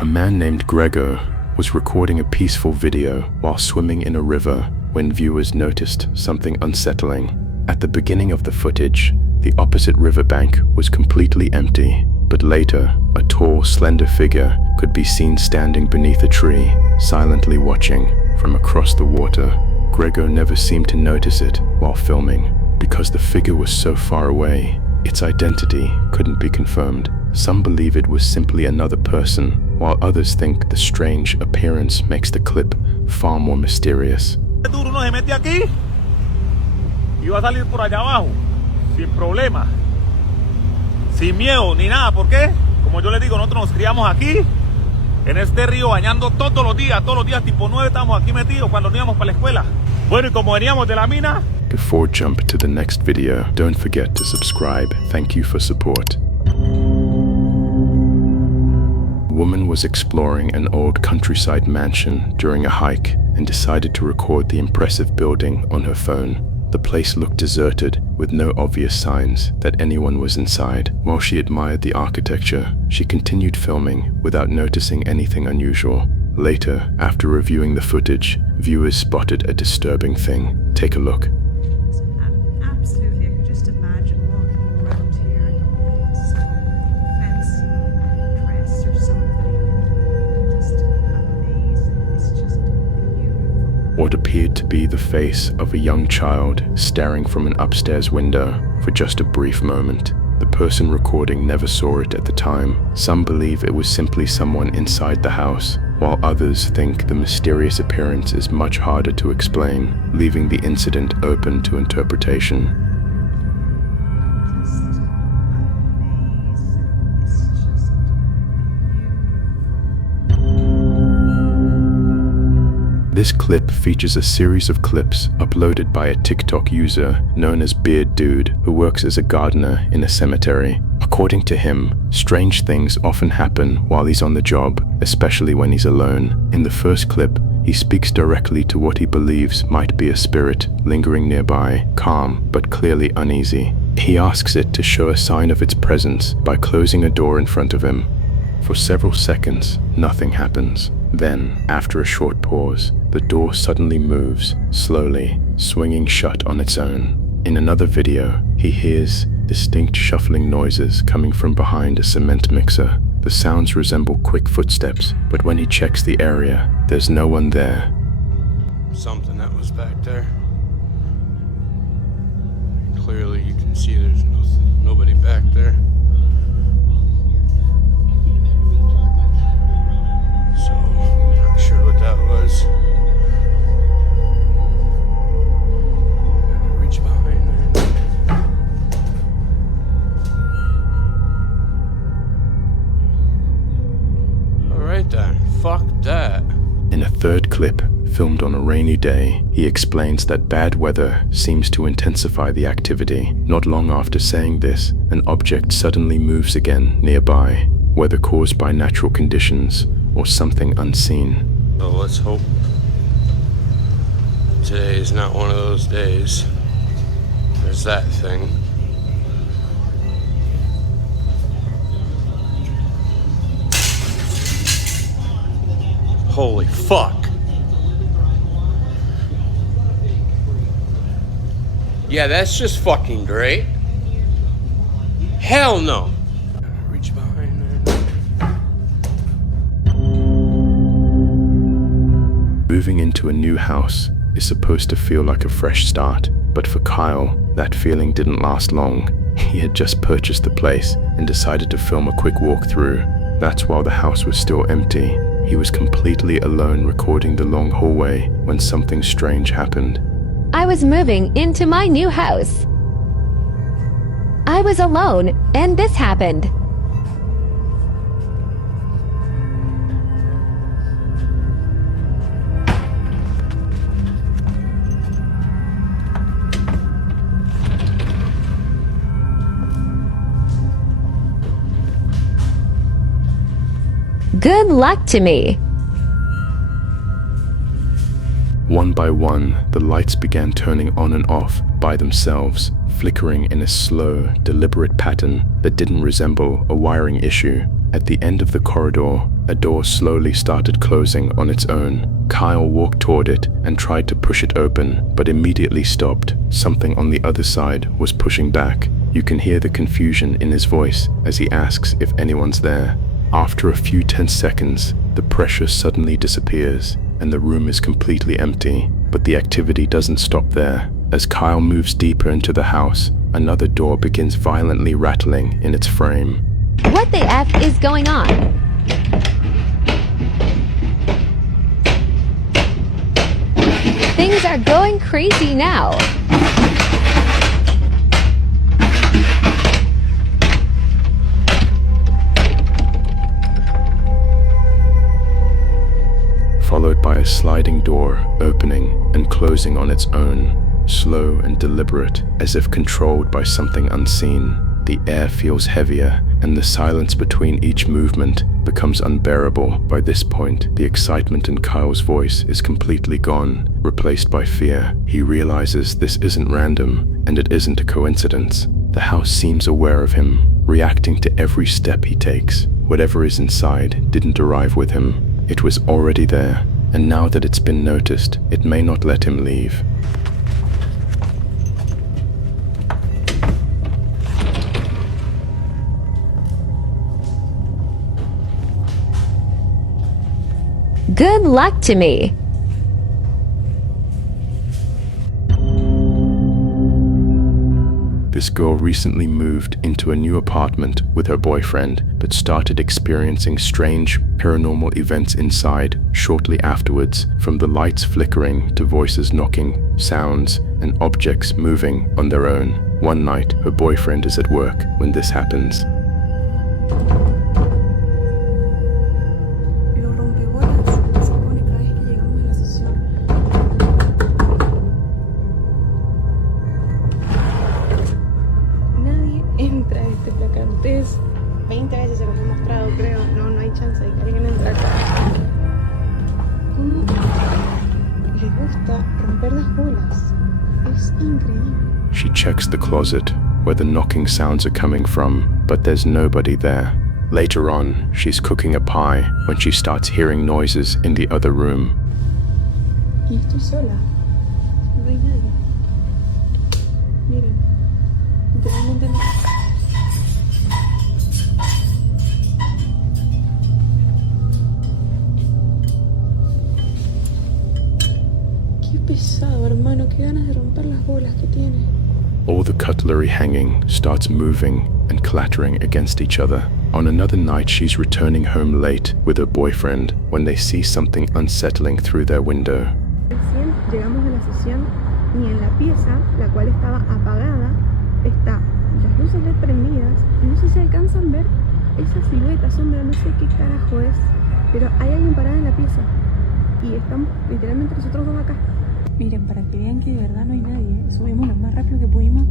A man named Gregor was recording a peaceful video while swimming in a river when viewers noticed something unsettling. At the beginning of the footage, the opposite riverbank was completely empty, but later, a tall, slender figure could be seen standing beneath a tree, silently watching from across the water. Gregor never seemed to notice it while filming, because the figure was so far away, its identity couldn't be confirmed. Some believe it was simply another person, while others think the strange appearance makes the clip far more mysterious. Uno se mete aquí y va a salir por allá abajo, sin problema, sin miedo ni nada. ¿Por qué? Como yo les digo, nosotros nos criamos aquí, en este río, bañando todos los días, tipo 9 estamos aquí metidos cuando nos íbamos para la escuela. Bueno, y como veníamos de la mina. Before jump to the next video, don't forget to subscribe. Thank you for support. A woman was exploring an old countryside mansion during a hike and decided to record the impressive building on her phone. The place looked deserted, with no obvious signs that anyone was inside. While she admired the architecture, she continued filming without noticing anything unusual. Later, after reviewing the footage, viewers spotted a disturbing thing. Take a look. Absolutely, I could just imagine walking around here in some fancy dress or something. Just amazing. It's just beautiful. What appeared to be the face of a young child staring from an upstairs window for just a brief moment. The person recording never saw it at the time. Some believe it was simply someone inside the house, while others think the mysterious appearance is much harder to explain, leaving the incident open to interpretation. Just amazing. It's just beautiful. This clip features a series of clips uploaded by a TikTok user known as Beard Dude, who works as a gardener in a cemetery. According to him, strange things often happen while he's on the job, especially when he's alone. In the first clip, he speaks directly to what he believes might be a spirit lingering nearby, calm but clearly uneasy. He asks it to show a sign of its presence by closing a door in front of him. For several seconds, nothing happens. Then, after a short pause, the door suddenly moves, slowly, swinging shut on its own. In another video, he hears distinct shuffling noises coming from behind a cement mixer. The sounds resemble quick footsteps, but when he checks the area, there's no one there. Something that was back there. Clearly you can see there's nobody back there. So, not sure what that was. Reach behind there. Alright then, fuck that. In a third clip, filmed on a rainy day, he explains that bad weather seems to intensify the activity. Not long after saying this, an object suddenly moves again nearby, whether caused by natural conditions or something unseen. So let's hope today is not one of those days. There's that thing. Holy fuck. Yeah, that's just fucking great. Hell no. Reach behind there. Moving into a new house is supposed to feel like a fresh start, but for Kyle, that feeling didn't last long. He had just purchased the place and decided to film a quick walkthrough. That's while the house was still empty. He was completely alone recording the long hallway when something strange happened. I was moving into my new house. I was alone, and this happened. Good luck to me. One by one, the lights began turning on and off by themselves, flickering in a slow, deliberate pattern that didn't resemble a wiring issue. At the end of the corridor, a door slowly started closing on its own. Kyle walked toward it and tried to push it open, but immediately stopped. Something on the other side was pushing back. You can hear the confusion in his voice as he asks if anyone's there. After a few tense seconds, the pressure suddenly disappears and the room is completely empty. But the activity doesn't stop there. As Kyle moves deeper into the house, another door begins violently rattling in its frame. What the F is going on? Things are going crazy now. Followed by a sliding door opening and closing on its own, slow and deliberate, as if controlled by something unseen. The air feels heavier, and the silence between each movement becomes unbearable. By this point, the excitement in Kyle's voice is completely gone, replaced by fear. He realizes this isn't random, and it isn't a coincidence. The house seems aware of him, reacting to every step he takes. Whatever is inside didn't arrive with him. It was already there, and now that it's been noticed, it may not let him leave. Good luck to me. This girl recently moved into a new apartment with her boyfriend, but started experiencing strange paranormal events inside shortly afterwards, from the lights flickering to voices knocking, sounds, and objects moving on their own. One night, her boyfriend is at work when this happens. Los rompebolas se pone cada vez que llegamos a la sesión. Nadie entra a este placante. Es 20 veces se los he mostrado, creo. No hay chance de que alguien entre acá. ¿Cómo les gusta romper las bolas? Es increíble. She checks the closet where the knocking sounds are coming from, but there's nobody there. Later on, she's cooking a pie when she starts hearing noises in the other room. Y estoy sola. No hay nadie. Miren. Literalmente no. Qué pesado, hermano. Qué ganas de romper las bolas que tiene. All the cutlery hanging starts moving and clattering against each other. On another night, she's returning home late with her boyfriend when they see something unsettling through their window. Recién llegamos a la sesión y en la pieza, la cual estaba apagada, está las luces LED prendidas y no sé si alcanzan a ver esa silueta, sombra, no sé qué carajo es, pero hay alguien parado en la pieza y estamos literalmente nosotros dos acá. Miren, para que vean que de verdad no hay nadie, subimos lo más rápido que pudimos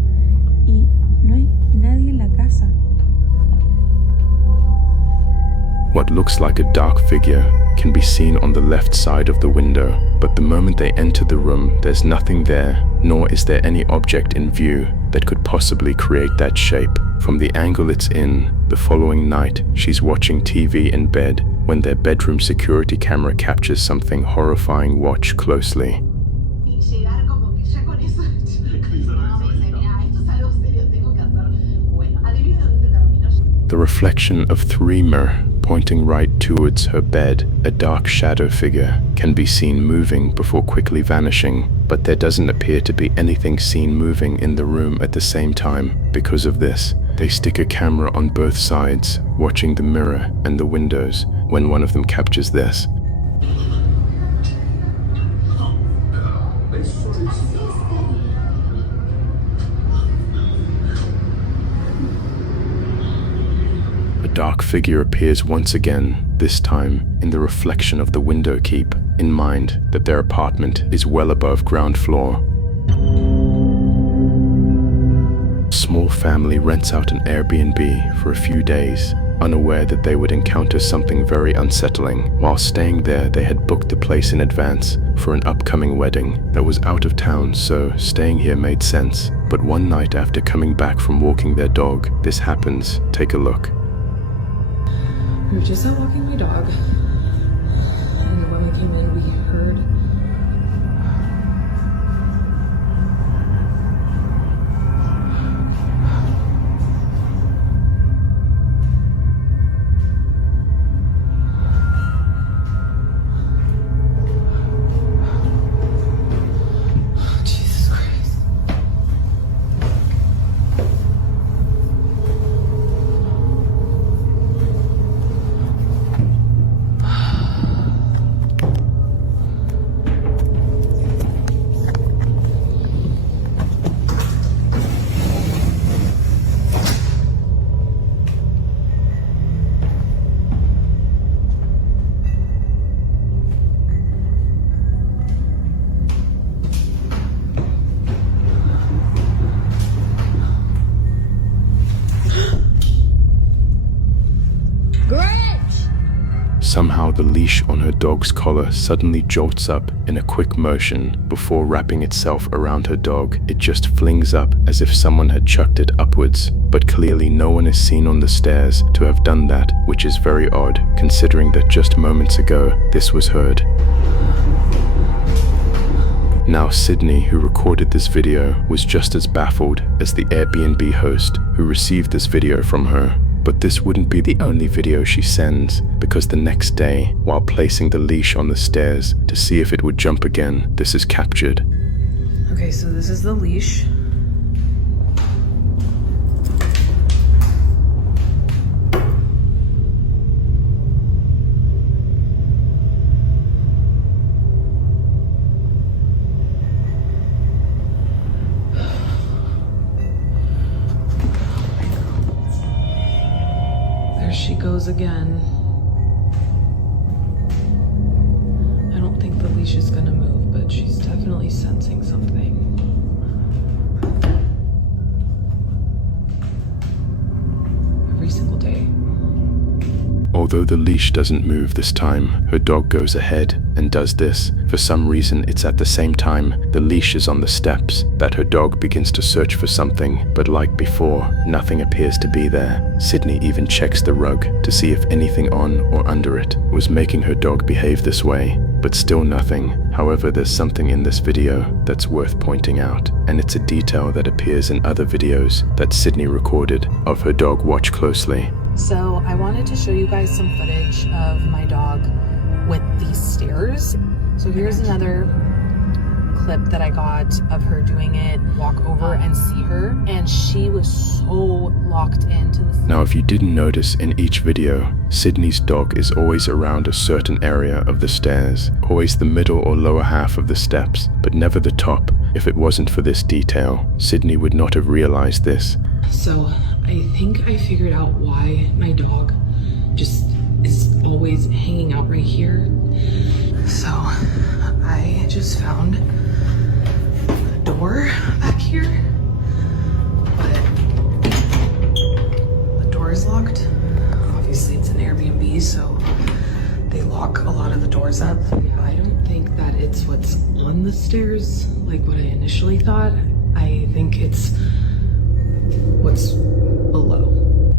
y no hay nadie en la casa. What looks like a dark figure can be seen on the left side of the window, but the moment they enter the room, there's nothing there, nor is there any object in view that could possibly create that shape. From the angle it's in, the following night, she's watching TV in bed when their bedroom security camera captures something horrifying. Watch closely. Llegar como que ya con eso. No, me dice, mira, esto es algo serio, tengo que hacer. Bueno, adivina dónde terminó. The reflection of Threemer pointing right towards her bed, a dark shadow figure, can be seen moving before quickly vanishing, but there doesn't appear to be anything seen moving in the room at the same time. Because of this, they stick a camera on both sides, watching the mirror and the windows when one of them captures this. A dark figure appears once again, this time in the reflection of the window. Keep in mind that their apartment is well above ground floor. A small family rents out an Airbnb for a few days, unaware that they would encounter something very unsettling. While staying there, they had booked the place in advance for an upcoming wedding that was out of town, so staying here made sense. But one night after coming back from walking their dog, this happens. Take a look. We were just out walking my dog, and when we came in, we heard Jesus Christ. Somehow the leash on her dog's collar suddenly jolts up in a quick motion before wrapping itself around her dog. It just flings up as if someone had chucked it upwards, but clearly no one is seen on the stairs to have done that, which is very odd considering that just moments ago this was heard. Now Sydney, who recorded this video, was just as baffled as the Airbnb host who received this video from her. But this wouldn't be the only video she sends, because the next day, while placing the leash on the stairs to see if it would jump again, this is captured. Okay, so this is the leash. There she goes again. I don't think the leash is gonna move, but she's definitely sensing something. Every single day. Although the leash doesn't move this time, her dog goes ahead and does this. For some reason, it's at the same time the leash is on the steps that her dog begins to search for something, but like before, nothing appears to be there. Sydney even checks the rug to see if anything on or under it was making her dog behave this way, but still nothing. However, there's something in this video that's worth pointing out, and it's a detail that appears in other videos that Sydney recorded of her dog. Watch closely. So I wanted to show you guys some footage of my dog with these stairs. So here's another clip that I got of her doing it, walk over and see her, and she was so locked into the... Now, if you didn't notice in each video, Sydney's dog is always around a certain area of the stairs, always the middle or lower half of the steps, but never the top. If it wasn't for this detail, Sydney would not have realized this. So I think I figured out why my dog just is always hanging out right here. So I just found a door back here, but the door is locked. Obviously it's an Airbnb, so they lock a lot of the doors up. I don't think that it's what's on the stairs like what I initially thought. I think it's what's below.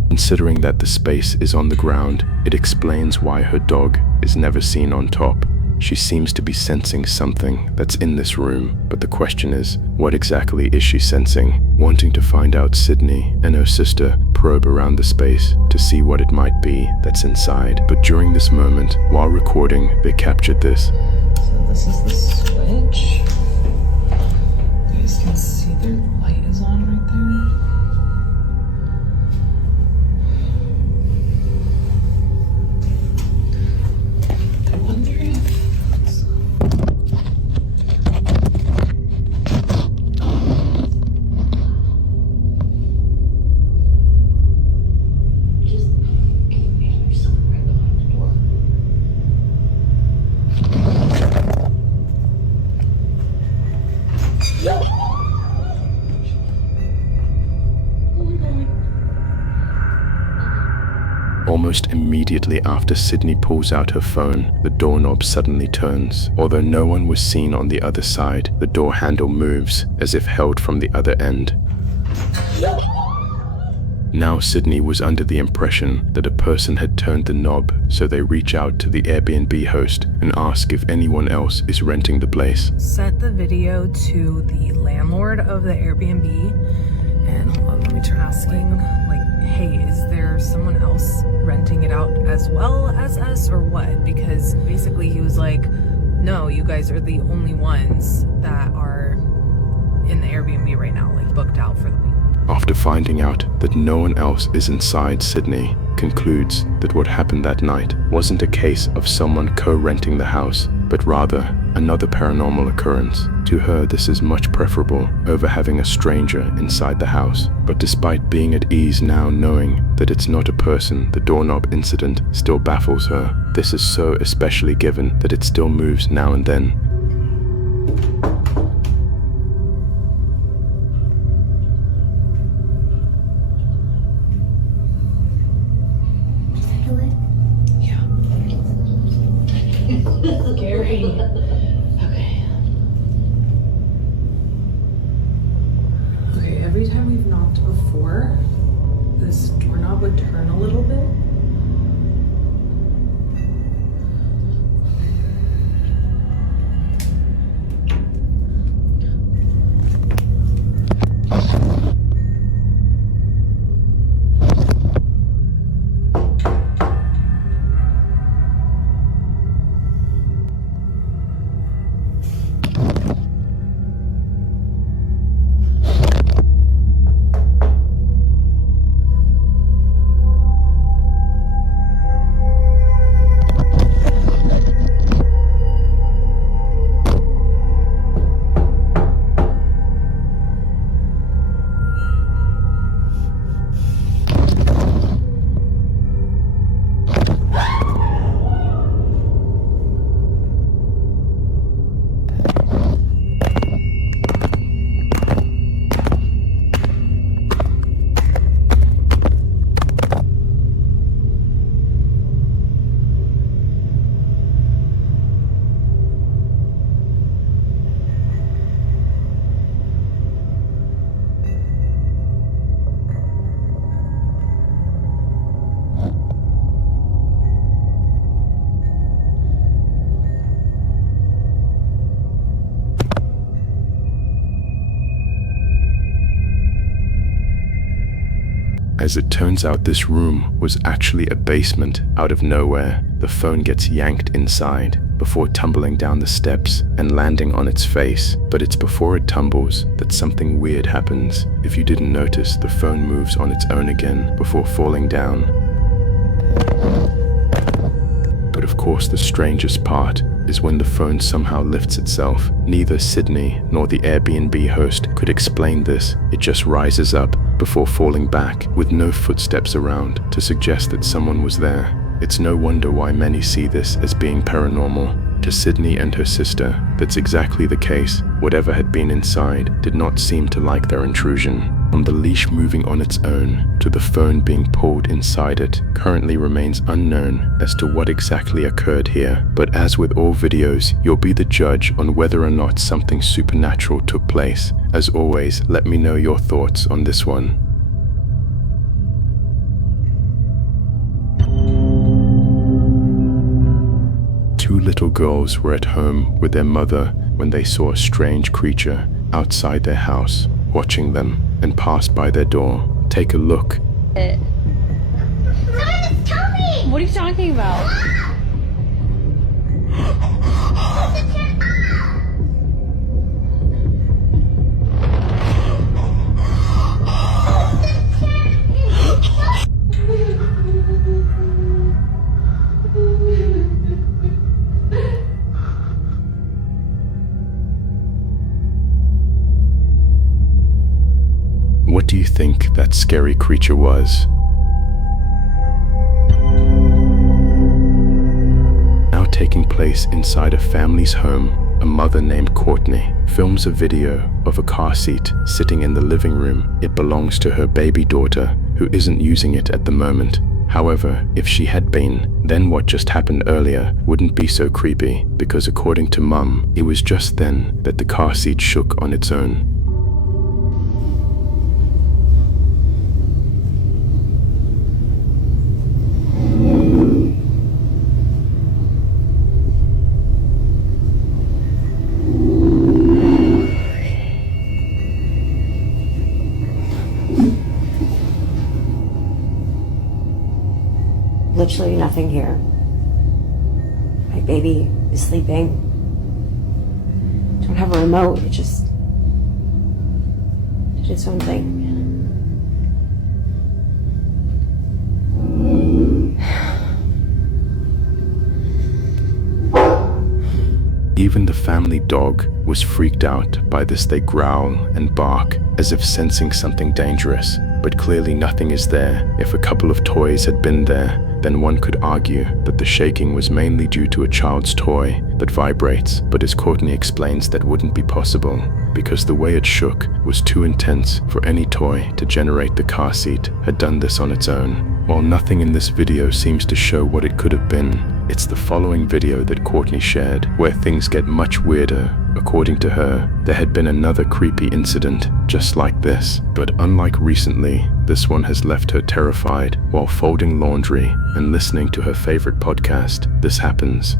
Considering that the space is on the ground, it explains why her dog is never seen on top. She seems to be sensing something that's in this room, but the question is, what exactly is she sensing? Wanting to find out, Sydney and her sister probe around the space to see what it might be that's inside. But during this moment, while recording, they captured this. So this is the switch. You guys can see their light is on right there. Almost immediately after Sydney pulls out her phone, the doorknob suddenly turns. Although no one was seen on the other side, the door handle moves as if held from the other end. Now Sydney was under the impression that a person had turned the knob, so they reach out to the Airbnb host and ask if anyone else is renting the place. Sent the video to the landlord of the Airbnb, and hold on, let me try asking, like, hey, is there someone else renting it out as well as us or what? Because basically he was like, no, you guys are the only ones that are in the Airbnb right now, like booked out for the week. After finding out that no one else is inside, Sydney concludes that what happened that night wasn't a case of someone co-renting the house, but rather another paranormal occurrence. To her, this is much preferable over having a stranger inside the house. But despite being at ease now knowing that it's not a person, the doorknob incident still baffles her. This is so especially given that it still moves now and then. Scary. Okay. Okay, every time we've knocked before, this doorknob would turn a little bit. As it turns out, this room was actually a basement out of nowhere. The phone gets yanked inside before tumbling down the steps and landing on its face. But it's before it tumbles that something weird happens. If you didn't notice, the phone moves on its own again before falling down. But of course, the strangest part is when the phone somehow lifts itself. Neither Sydney nor the Airbnb host could explain this. It just rises up before falling back with no footsteps around to suggest that someone was there. It's no wonder why many see this as being paranormal. To Sydney and her sister, that's exactly the case. Whatever had been inside did not seem to like their intrusion. From the leash moving on its own to the phone being pulled inside it currently remains unknown as to what exactly occurred here. But as with all videos, you'll be the judge on whether or not something supernatural took place. As always, let me know your thoughts on this one. Two little girls were at home with their mother when they saw a strange creature outside their house, watching them, and passed by their door. Take a look. Someone is coming! What are you talking about? What do you think that scary creature was? Now taking place inside a family's home, a mother named Courtney films a video of a car seat sitting in the living room. It belongs to her baby daughter, who isn't using it at the moment. However, if she had been, then what just happened earlier wouldn't be so creepy, because according to Mum, it was just then that the car seat shook on its own. nothing here. My baby is sleeping. Don't have a remote. It just did its own thing. Even the family dog was freaked out by this. They growl and bark as if sensing something dangerous, but clearly nothing is there. If a couple of toys had been there, then one could argue that the shaking was mainly due to a child's toy that vibrates, but as Courtney explains, that wouldn't be possible because the way it shook was too intense for any toy to generate. The car seat had done this on its own. While nothing in this video seems to show what it could have been, it's the following video that Courtney shared where things get much weirder. According to her, there had been another creepy incident just like this, but unlike recently, this one has left her terrified while folding laundry and listening to her favorite podcast. This happens.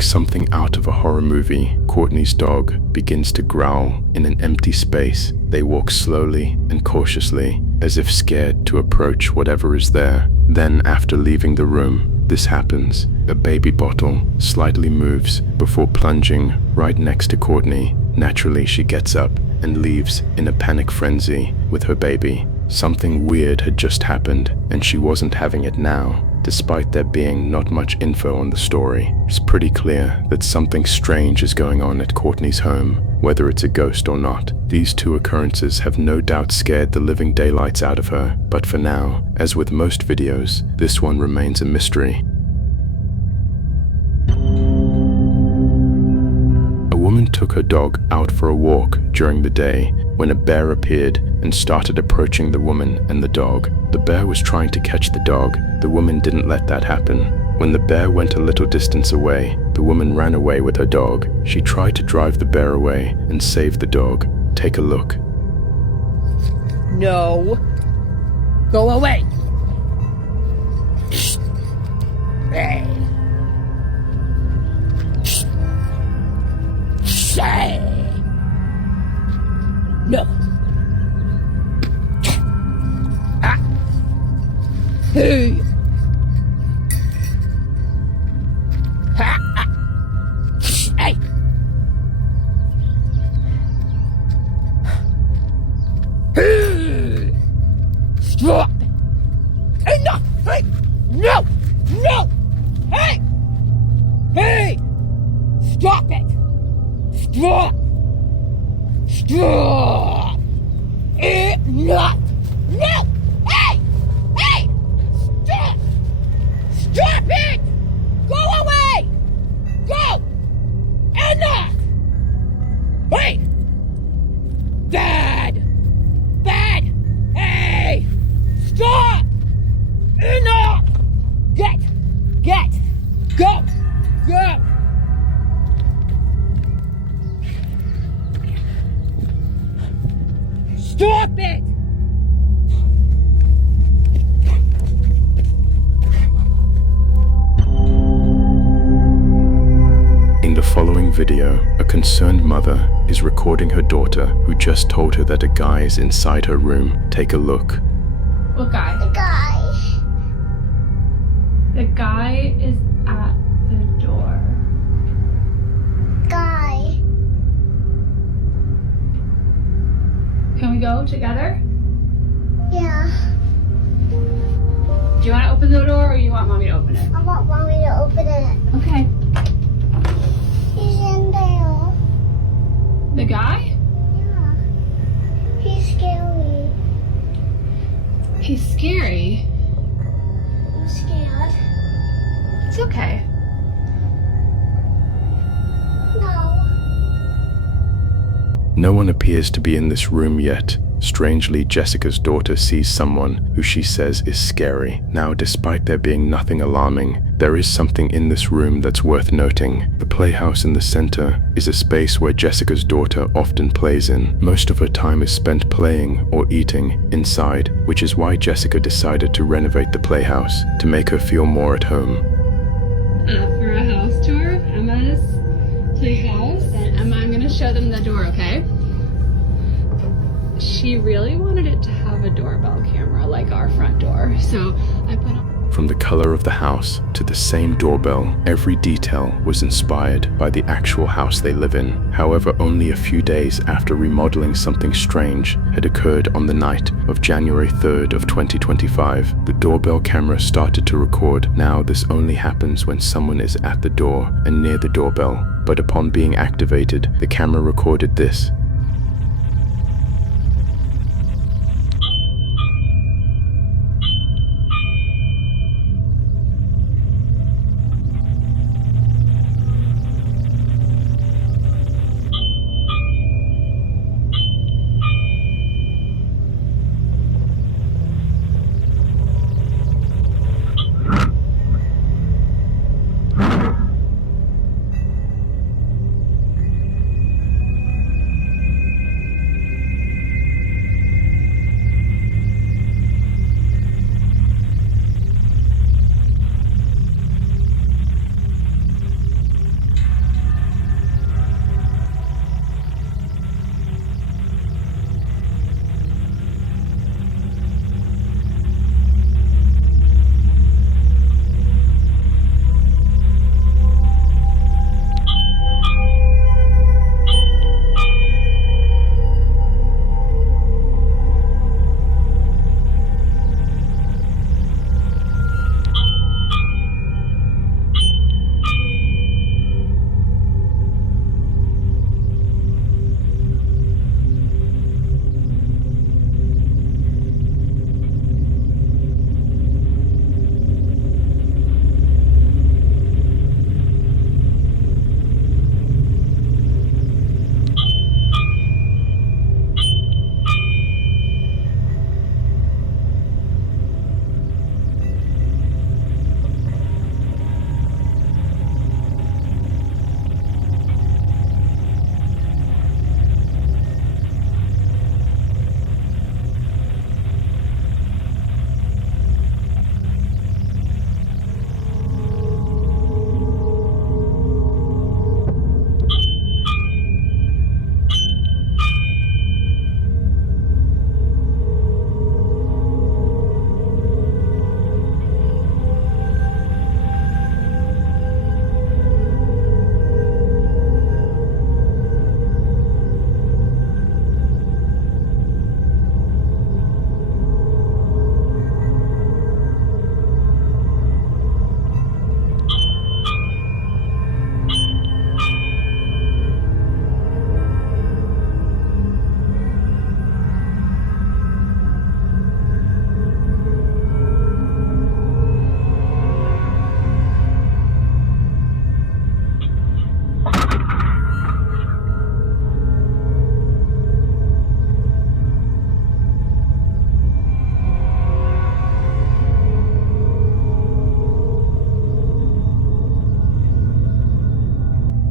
Something out of a horror movie, Courtney's dog begins to growl in an empty space. They walk slowly and cautiously, as if scared to approach whatever is there. Then, after leaving the room, this happens. A baby bottle slightly moves before plunging right next to Courtney. Naturally, she gets up and leaves in a panic frenzy with her baby. Something weird had just happened, and she wasn't having it now. Despite there being not much info on the story, it's pretty clear that something strange is going on at Courtney's home, whether it's a ghost or not. These two occurrences have no doubt scared the living daylights out of her, but for now, as with most videos, this one remains a mystery. A woman took her dog out for a walk during the day when a bear appeared and started approaching the woman and the dog. The bear was trying to catch the dog. The woman didn't let that happen. When the bear went a little distance away, the woman ran away with her dog. She tried to drive the bear away and save the dog. Take a look. No. Go away. Hey. Say. No. Ah. Hey. Ha. Ah. Hey. Hey. Stop. Enough. Hey. No. No. Hey. Hey. Stop it. Stop. Stop! Enough! No! Hey! Hey! Stop! Stop it! Go away! Go! Enough! Hey! Dad! Dad! Hey! Stop! Enough! Get! Go! Go! Stop it! In the following video, a concerned mother is recording her daughter who just told her that a guy is inside her room. Take a look. What guy? The guy. The guy is at the door. go together? Yeah. Do you want to open the door or you want mommy to open it? I want mommy to open it. Okay. He's in there. The guy? Yeah. He's scary. He's scary. I'm scared. It's okay. No. No one appears to be in this room yet. Strangely, Jessica's daughter sees someone who she says is scary. Now, despite there being nothing alarming, there is something in this room that's worth noting. The playhouse in the center is a space where Jessica's daughter often plays in. Most of her time is spent playing or eating inside, which is why Jessica decided to renovate the playhouse to make her feel more at home. For a house tour of Emma's playhouse. And Emma, I'm gonna show them the door, okay? She really wanted it to have a doorbell camera like our front door, so I put on... From the color of the house to the same doorbell, every detail was inspired by the actual house they live in. However, only a few days after remodeling, something strange had occurred on the night of January 3rd of 2025. The doorbell camera started to record. Now, this only happens when someone is at the door and near the doorbell, but upon being activated, the camera recorded this.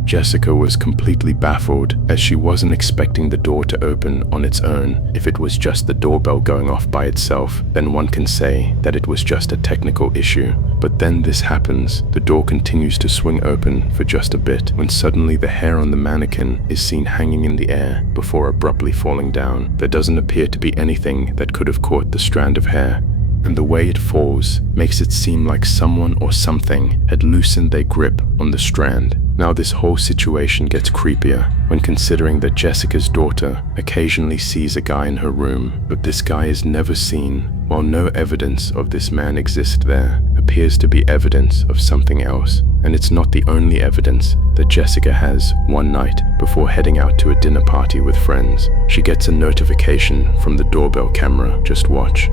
Jessica was completely baffled, as she wasn't expecting the door to open on its own. If it was just the doorbell going off by itself, then one can say that it was just a technical issue. But then this happens. The door continues to swing open for just a bit, when suddenly the hair on the mannequin is seen hanging in the air before abruptly falling down. There doesn't appear to be anything that could have caught the strand of hair, and the way it falls makes it seem like someone or something had loosened their grip on the strand. Now this whole situation gets creepier when considering that Jessica's daughter occasionally sees a guy in her room, but this guy is never seen, while no evidence of this man exists there. Appears to be evidence of something else, and it's not the only evidence that Jessica has. One night, before heading out to a dinner party with friends, she gets a notification from the doorbell camera. Just watch.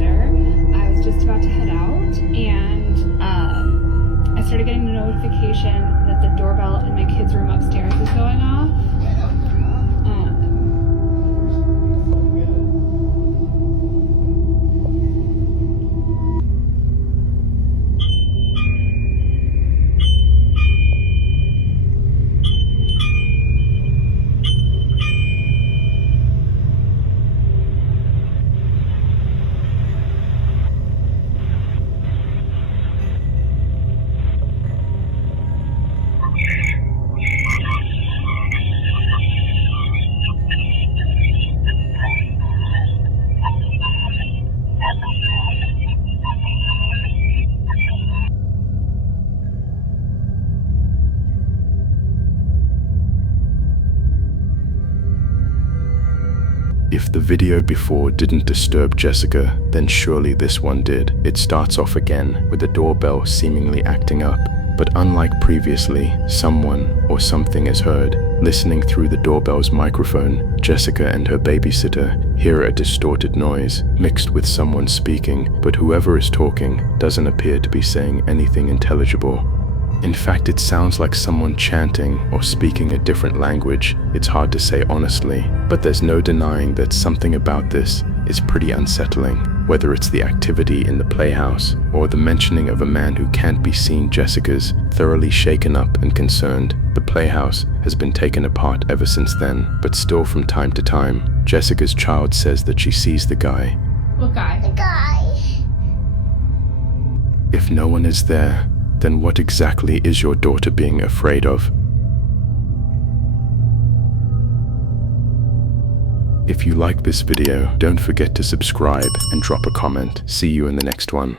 I was just about to head out, and I started getting a notification that the doorbell in my kids' room upstairs is going off. If the video before didn't disturb Jessica, then surely this one did. It starts off again with the doorbell seemingly acting up, but unlike previously, someone or something is heard. Listening through the doorbell's microphone, Jessica and her babysitter hear a distorted noise mixed with someone speaking, but whoever is talking doesn't appear to be saying anything intelligible. In fact, it sounds like someone chanting or speaking a different language. It's hard to say honestly, but there's no denying that something about this is pretty unsettling, whether it's the activity in the playhouse or the mentioning of a man who can't be seen. Jessica's thoroughly shaken up and concerned. The playhouse has been taken apart ever since then, but still from time to time, Jessica's child says that she sees the guy. What guy? The guy. If no one is there, then what exactly is your daughter being afraid of? If you like this video, don't forget to subscribe and drop a comment. See you in the next one.